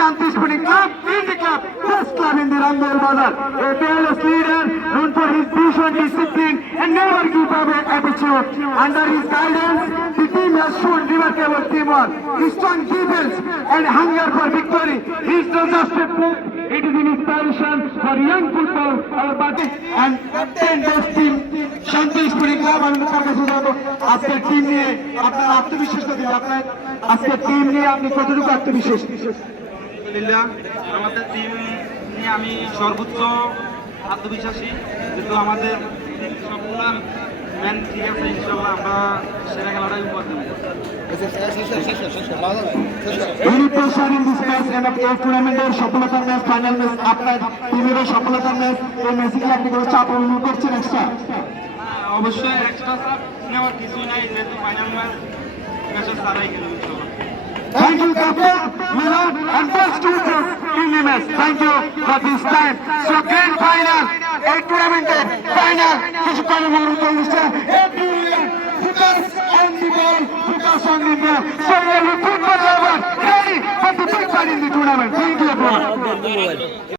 Shanti Sporting Club is the club, best club in the Rangal Bazar. A fearless leader known for his vision, discipline and never give up attitude. Under his guidance, the team has shown remarkable teamwork, strong defense and hunger for victory. He is not just a player, it is an inspiration for young football, our party and captain best team, Shanti Sporting Club. আমি তার কাছে যাবো আজকের team নিয়ে আপনার আত্মবিশ্বাসটা দিন, আপনার আজকের টিম নিয়ে আপনি কতটুকু আত্মবিশ্বাস? আলহামদুলিল্লাহ, আমাদের টিম নিয়ে আমি সর্বোচ্চ আত্মবিশ্বাসী, যেহেতু আমাদের সবগুলা ম্যান ঠিক আছে। ইনশাল্লাহ আমরা সেরা খেলাটাই উপহার দেবো। Any pressure in this match and এই টুর্নামেন্টের সফলতার ম্যাচ, ফাইনাল ম্যাচ, আপনার টিমেরও সফলতার ম্যাচ, এই ম্যাচে কি আপনি কোনো চাপ অনুভব করছেন এক্সট্রা? অবশ্যই এক্সট্রা চাপ নেওয়ার কিছুই নাই, যেহেতু ফাইনাল ম্যাচ ম্যাচের সারাই গেল। ইনশাল্লাহ। Thank you, Captain, Milan, and best wishes in the match. Thank you for this time. So grand final, a tournament final. Focus on the ball, focus on the ball. So we have a football lover ready for the big one in the tournament. Thank you, everyone.